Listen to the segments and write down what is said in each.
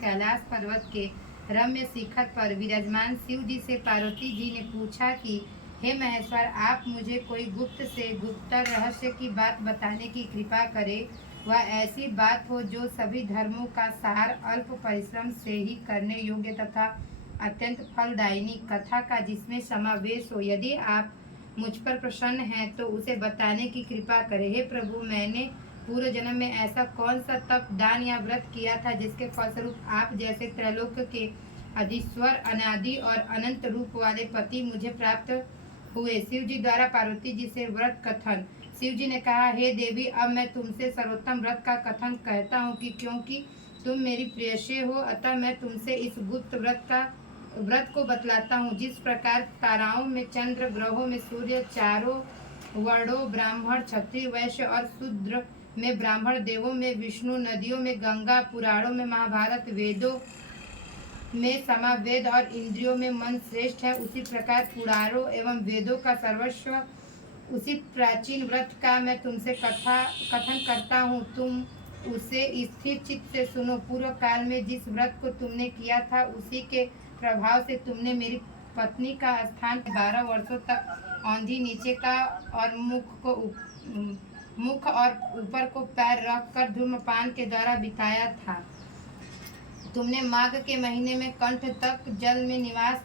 कैलाश पर्वत के रम्य शिखर पर विराजमान शिव जी से पार्वती जी ने पूछा कि हे महेश्वर, आप मुझे कोई गुप्त से गुप्तर रहस्य की बात बताने की कृपा करें। वह ऐसी बात हो जो सभी धर्मों का सार, अल्प परिश्रम से ही करने योग्य तथा अत्यंत फलदायिनी कथा का जिसमें समावेश हो। यदि आप मुझ पर प्रसन्न हैं तो उसे बताने की कृपा करें। हे प्रभु, मैंने पूर्व जन्म में ऐसा कौन सा तप, दान या व्रत किया था जिसके फलस्वरूप आप जैसे त्रैलोक्य के अधीश्वर, अनादि और अनंत रूप वाले पति मुझे प्राप्त हुए। शिव जी द्वारा पार्वती जी से व्रत कथन। शिव जी ने कहा, हे देवी, अब मैं तुमसे सर्वोत्तम व्रत का कथन कहता हूँ कि क्योंकि तुम मेरी प्रेयसी हो, अतः मैं तुमसे इस गुप्त व्रत को बतलाता हूँ। जिस प्रकार ताराओं में चंद्र, ग्रहों में सूर्य, चारों वर्णों ब्राह्मण, क्षत्रिय, वैश्य और शूद्र में ब्राह्मण, देवों में विष्णु, नदियों में गंगा, पुराणों में महाभारत, वेदों में समावेद और इंद्रियों में मन श्रेष्ठ है, उसी प्रकार पुराणों एवं वेदों का सर्वस्व उसी प्राचीन व्रत का मैं तुमसे कथन करता हूँ। तुम उसे स्थिर चित्त से सुनो। पूर्व काल में जिस व्रत को तुमने किया था उसी के प्रभाव से तुमने मेरी पत्नी का स्थान 12 वर्षों तक औंधी नीचे का और मुख और ऊपर को पैर रख कर धूम्रपान के द्वारा बिताया था। तुमने माघ के महीने में कंठ तक जल में निवास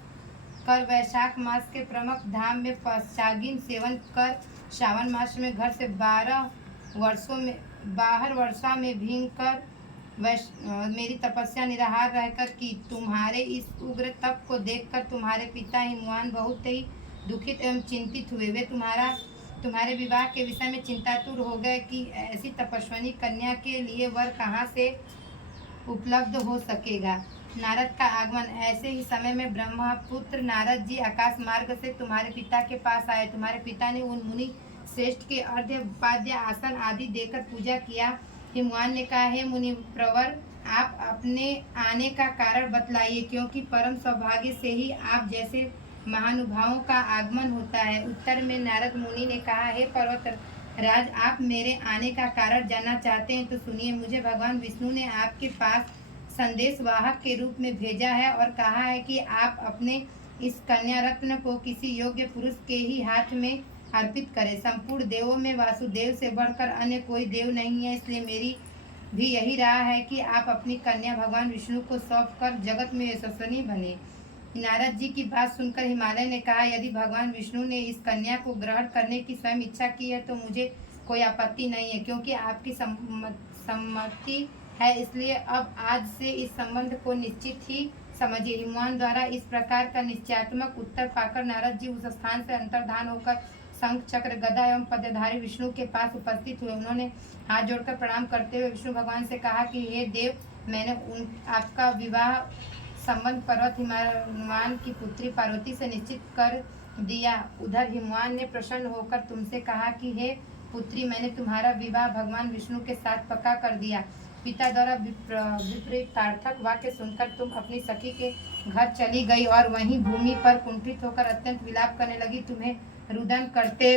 कर वैशाख मास के प्रमुख धाम में पश्चागिन सेवन कर श्रावण मास में घर से 12 वर्षा में भींग कर मेरी तपस्या निराहार रहकर की। तुम्हारे इस उग्र तप को देखकर तुम्हारे पिता हिमवान बहुत ही दुखित एवं चिंतित हुए। वे तुम्हारे विवाह के विषय में चिंतातुर हो गए कि ऐसी तपस्विनी कन्या के लिए वर कहाँ से उपलब्ध हो सकेगा। नारद का आगमन। ऐसे ही समय में ब्रह्मपुत्र नारद जी आकाश मार्ग से तुम्हारे पिता के पास आए। तुम्हारे पिता ने उन मुनि श्रेष्ठ के अर्घ्य, पाद्य, आसन आदि देकर पूजा किया। हिमवान ने कहा, हे मुनि प्रवर, आप अपने आने का कारण बतलाइए, क्योंकि परम सौभाग्य से ही आप जैसे महानुभावों का आगमन होता है। उत्तर में नारद मुनि ने कहा, हे पर्वत राज, आप मेरे आने का कारण जानना चाहते हैं तो सुनिए। मुझे भगवान विष्णु ने आपके पास संदेश वाहक के रूप में भेजा है और कहा है कि आप अपने इस कन्या रत्न को किसी योग्य पुरुष के ही हाथ में अर्पित करें। संपूर्ण देवों में वासुदेव से बढ़कर अन्य कोई देव नहीं है, इसलिए मेरी भी यही राह है कि आप अपनी कन्या भगवान विष्णु को सौंप कर जगत में यशस्विनी बने। नारद जी की बात सुनकर हिमालय ने कहा, यदि भगवान विष्णु ने इस कन्या को ग्रहण करने की स्वयं इच्छा की है तो मुझे कोई आपत्ति नहीं है, क्योंकि आपकी सम्मति है। इसलिए अब आज से इस संबंध को निश्चित ही समझिए। हिमवान द्वारा इस प्रकार का निश्चयात्मक उत्तर पाकर नारद जी उस स्थान से अंतर्धान होकर शंख, चक्र, गदा एवं पद्मधारी विष्णु के पास उपस्थित हुए। उन्होंने हाथ जोड़कर प्रणाम करते हुए विष्णु भगवान से कहा कि हे देव, मैंने आपका विवाह संबंध पर्वत हिमवान की पुत्री पार्वती से निश्चित कर दिया। उधर हिमवान ने प्रसन्न होकर तुमसे कहा कि हे पुत्री, मैंने तुम्हारा विवाह भगवान विष्णु के साथ पक्का कर दिया। पिता द्वारा विपरीतार्थक वाक्य सुनकर तुम अपनी सखी के घर चली गई और वहीं भूमि पर कुंठित होकर अत्यंत विलाप करने लगी। तुम्हें रुदन करते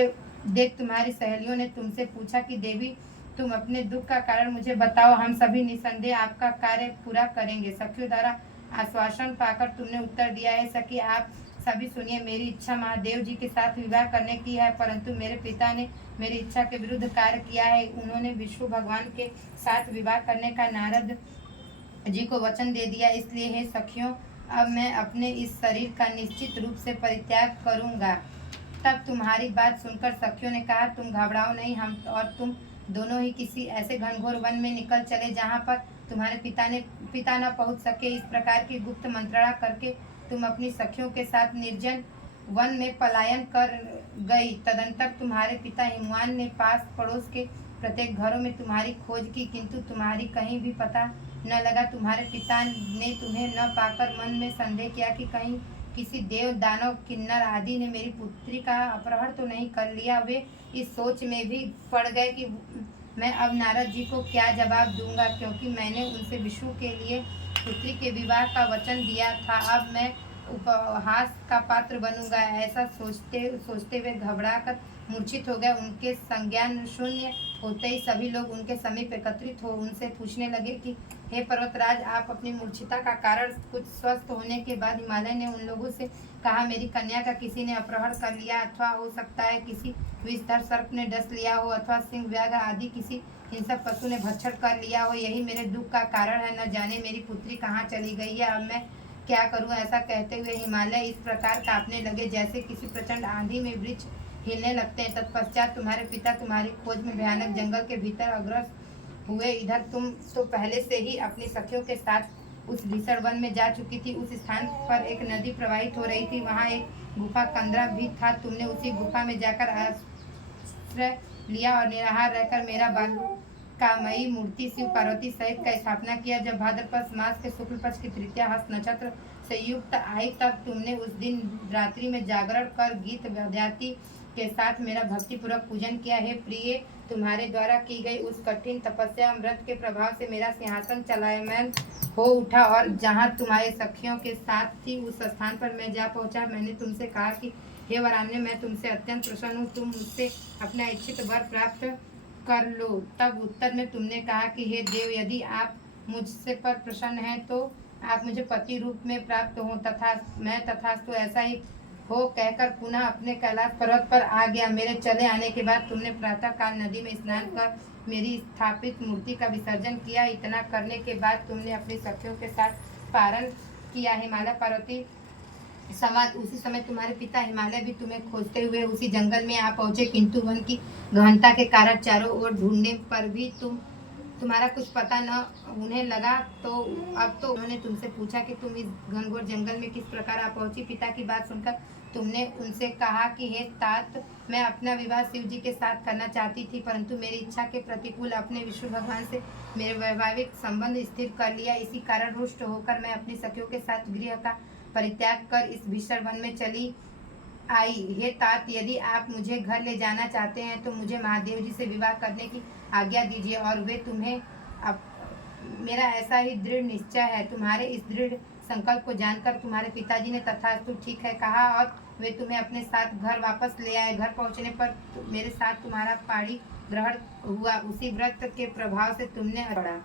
देख तुम्हारी सहेलियों ने तुमसे पूछा कि देवी, तुम अपने दुख का कारण मुझे बताओ, हम सभी निसंदेह आपका कार्य पूरा करेंगे। सखियों द्वारा आश्वासन पाकर तुमने उत्तर दिया है, सखी आप सभी सुनिए, मेरी इच्छा महादेव जी के साथ विवाह करने की है, परंतु मेरे पिता ने मेरी इच्छा के विरुद्ध कार्य किया है। उन्होंने विष्णु भगवान के साथ विवाह करने का नारद जी को वचन दे दिया। इसलिए हे सखियों, अब मैं अपने इस शरीर का निश्चित रूप से परित्याग करूंगा। तब तुम्हारी बात सुनकर सखियों ने कहा, तुम घबराओ नहीं, हम और तुम दोनों ही किसी ऐसे घनघोर वन में निकल चले जहाँ पर तुम्हारे पिता न पहुँच सके। इस प्रकार की गुप्त मंत्रणा करके तुम अपनी सखियों के साथ निर्जन वन में पलायन कर गई। तदंतर तुम्हारे पिता हिमवान ने पास पड़ोस के प्रत्येक घरों में तुम्हारी खोज की, किंतु तुम्हारी कहीं भी पता न लगा। तुम्हारे पिता ने तुम्हें न पाकर मन में संदेह किया कि कहीं किसी देव, दानव, किन्नर आदि ने मेरी पुत्री का अपहरण तो नहीं कर लिया। वे इस सोच में भी पड़ गए कि मैं अब नारद जी को क्या जवाब दूंगा, क्योंकि मैंने उनसे विष्णु के लिए पुत्री के विवाह का वचन दिया था। अब मैं उपहास का पात्र बनूंगा। ऐसा सोचते सोचते वे घबराकर मूर्छित हो गए। उनके संज्ञान शून्य होते ही सभी लोग उनके समीप एकत्रित हो उनसे पूछने लगे कि हे पर्वतराज, आप अपनी मूर्छिता का कारण। कुछ स्वस्थ होने के बाद हिमालय ने उन लोगों से कहा, मेरी कन्या का किसी ने अपहरण कर लिया, अथवा हो सकता है किसी विषधर सर्प ने डस लिया हो, अथवा सिंह, व्याघ्र आदि किसी हिंसक पशु ने भक्षण कर लिया हो। यही मेरे दुख का कारण है। न जाने मेरी पुत्री कहाँ चली गई है। अब मैं क्या करूं? ऐसा कहते हुए हिमालय इस प्रकार कांपने लगे जैसे किसी प्रचंड आंधी में वृक्ष हिलने लगते हैं। तत्पश्चात तुम्हारे पिता तुम्हारी खोज में भयानक जंगल के भीतर अग्रसर हुए। इधर तुम तो पहले से ही अपनी सखियों के साथ उस भीषण वन में जा चुकी थी। उस स्थान पर एक नदी प्रवाहित हो रही थी। वहाँ एक गुफा कंदरा भी था। तुमने उसी गुफा में जाकर आश्रय लिया और निराहार रहकर मेरा बालू कामयी मूर्ति शिव पार्वती सहित का स्थापना किया। जब भाद्रपद मास के शुक्ल पक्ष की तृतीया हस्त नक्षत्र से युक्त आई, तब तुमने उस दिन रात्रि में जागरण कर गीत वाद्यादि के साथ मेरा भक्तिपूर्वक पूजन किया। हे प्रिय, तुम्हारे द्वारा की गई उस कठिन तपस्या व्रत के प्रभाव से मेरा सिंहासन चलायमान हो उठा और जहाँ तुम्हारे सखियों के साथ थी उस स्थान पर मैं जा पहुँचा। मैंने तुमसे कहा कि हे वरान्य, मैं तुमसे अत्यंत प्रसन्न हूँ, तुम मुझसे अपना इच्छित वर प्राप्त कर लो। तब उत्तर में तुमने कहा कि हे देव, यदि आप मुझसे पर प्रसन्न हैं तो आप मुझे पति रूप में प्राप्त हो। तथा मैं तथास्तु ऐसा ही हो कहकर पुनः अपने कैलाश पर्वत पर आ गया। मेरे चले आने के बाद तुमने प्रातः काल नदी में स्नान कर मेरी स्थापित मूर्ति का विसर्जन किया। इतना करने के बाद तुमने अपनी सखियों के साथ पारण किया। हिमालय पार्वती समाज उसी समय तुम्हारे पिता हिमालय भी तुम्हें खोजते हुए उसी जंगल में आ पहुंचे, किंतु वन की गहनता के कारण चारों ओर ढूंढने पर भी तुम्हारा कुछ पता न उन्हें लगा। तो अब तो उन्होंने तुमसे पूछा कि तुम इस घनघोर जंगल में किस प्रकार आ पहुंची। पिता की बात सुनकर तुमने उनसे कहा कि हे तात, मैं अपना विवाह शिव जी के साथ करना चाहती थी, परंतु मेरी इच्छा के प्रतिकूल अपने विष्णु भगवान से मेरे वैवाहिक संबंध स्थिर कर लिया। इसी कारण रुष्ट होकर मैं अपनी सखियों के साथ गृह का परित्याग कर इस भीषण वन में चली आई। हे तात, यदि आप मुझे घर ले जाना चाहते हैं तो मुझे महादेव जी से विवाह करने की आज्ञा दीजिए और वे तुम्हें मेरा ऐसा ही दृढ़ निश्चय है। तुम्हारे इस दृढ़ संकल्प को जानकर तुम्हारे पिताजी ने तथास्तु ठीक है कहा और वे तुम्हें अपने साथ घर वापस ले आए। घर पहुंचने पर मेरे साथ तुम्हारा पाणी ग्रहण हुआ। उसी व्रत के प्रभाव से तुमने पड़ा।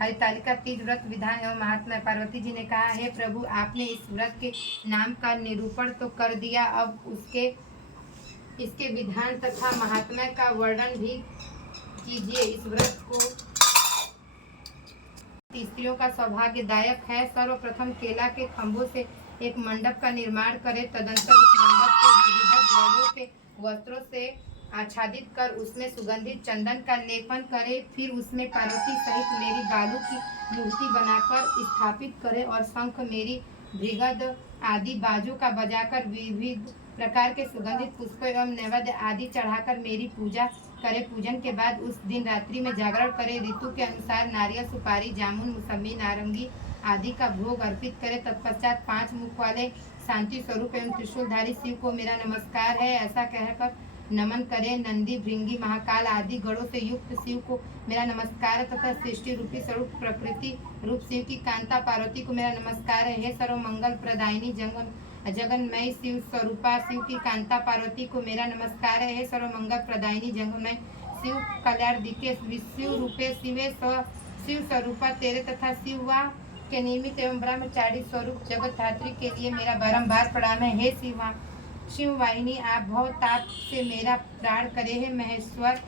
हरितालिका तीज व्रत विधान एवं महात्मा। पार्वती जी ने कहा, हे प्रभु, आपने इस व्रत के नाम का निरूपण तो कर दिया, अब इसके विधान तथा महात्मा का वर्णन भी कीजिए। इस व्रत को स्त्रियों का सौभाग्यदायक है। सर्वप्रथम केला के खंभों से एक मंडप का निर्माण करें, तदंतर उस मंडप को विविध वर्णों के वस्त्रों से आच्छादित कर उसमें सुगंधित चंदन का लेपन करें। फिर उसमें पार्वती सहित मेरी बालू की मूर्ति बनाकर स्थापित करें और शंख, मेरी भृगद आदि बाजों का बजाकर विविध प्रकार के सुगंधित पुष्प एवं नैवेद्य आदि चढ़ाकर मेरी पूजा करें। पूजन के बाद उस दिन रात्रि में जागरण करें। ऋतु के अनुसार नारियल, सुपारी, जामुन, मौसमी, नारंगी आदि का भोग अर्पित करें। तत्पश्चात 5 मुख वाले शांति स्वरूप एवं त्रिशूलधारी शिव को मेरा नमस्कार है ऐसा कहकर नमन करें। नंदी, भृंगी, महाकाल आदि गणों से युक्त शिव को मेरा नमस्कार तथा सृष्टि रूपी स्वरूप प्रकृति रूप शिव की कांता पार्वती को मेरा नमस्कार है। हे सर्व मंगल प्रदायिनी जगन्मय शिव स्वरूपा शिव की कांता पार्वती को मेरा नमस्कार है। हे सर्व मंगल प्रदायिनी जगन्मय शिव कल्याण दिके विश्व रूपे शिवे शिव स्वरूपा तेरे तथा शिवा के निमित्त एवं ब्रह्मचारी स्वरूप जगत धात्री के लिए मेरा बारंबार प्रणाम है। हे शिव वाहिनी, आप भव ताप से मेरा प्राण करे। हे महेश्वर,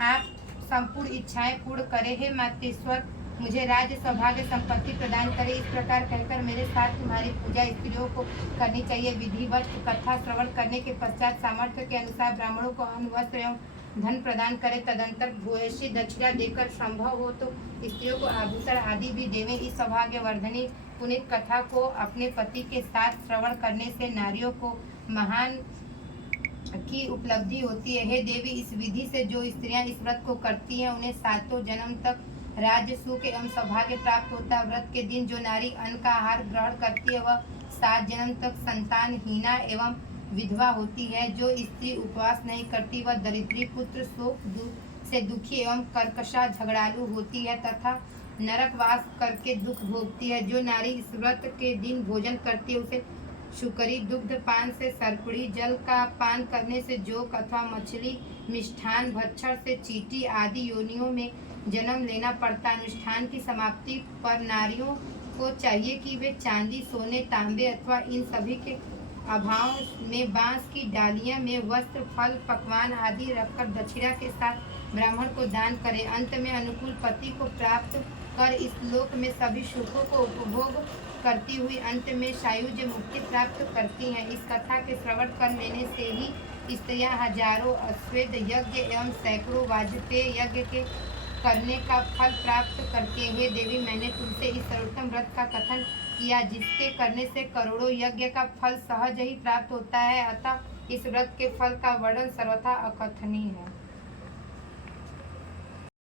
आप संपूर्ण इच्छाएं पूर्ण करे। हे मातेश्वर, मुझे राज्य, सौभाग्य, संपत्ति प्रदान करे। इस प्रकार कहकर मेरे साथ तुम्हारी पूजा स्त्रियों को करनी चाहिए। विधिवत कथा श्रवण करने के पश्चात सामर्थ्य के अनुसार ब्राह्मणों को अन्न, वस्त्र एवं धन प्रदान करें। तदंतर भूयसी दक्षिणा देकर संभव हो तो स्त्रियों को आभूषण आदि भी देवें। इस सौभाग्यवर्धनी पुनीत कथा को अपने पति के साथ श्रवण करने से नारियों को महान की उपलब्धि होती है। हे देवी, इस विधि से जो स्त्रियां इस व्रत को करती हैं उन्हें 7 जन्म तक राज्य, सुख एवं सौभाग्य प्राप्त होता है। व्रत के दिन जो नारी अन्न का आहार ग्रहण करती है वह 7 जन्म तक संतानहीना एवं विधवा होती है। जो स्त्री उपवास नहीं करती वह दरिद्री, पुत्र शोक से दुखी एवं कर्कशा झगड़ालू होती है तथा नरकवास करके दुख भोगती है। जो नारी इस व्रत के दिन भोजन करती है उसे शुकरी, दुग्ध पान से सरपुड़ी, जल का पान करने से जोक अथवा मछली, मिष्ठान भक्षण से चींटी आदि योनियों में जन्म लेना पड़ता है। अनुष्ठान की समाप्ति पर नारियों को चाहिए कि वे चांदी, सोने, तांबे अथवा इन सभी के अभाव में बांस की डालियां में वस्त्र, फल, पकवान आदि रखकर दक्षिणा के साथ ब्राह्मण को दान करें। अंत में अनुकूल पति को प्राप्त कर इस लोक में सभी सुखों को उपभोग करती हुई अंत में सायुज्य मुक्ति प्राप्त करती हैं। इस कथा के श्रवण कर लेने से ही स्त्रियां हजारों अश्वमेध यज्ञ एवं सैकड़ों वाजपेय यज्ञ के करने का फल प्राप्त करती हैं। हे देवी, मैंने तुमसे इस सर्वोत्तम व्रत का कथन किया जिसके करने से करोड़ों यज्ञ का फल सहज ही प्राप्त होता है, अतः इस व्रत के फल का वर्णन सर्वथा अकथनीय है।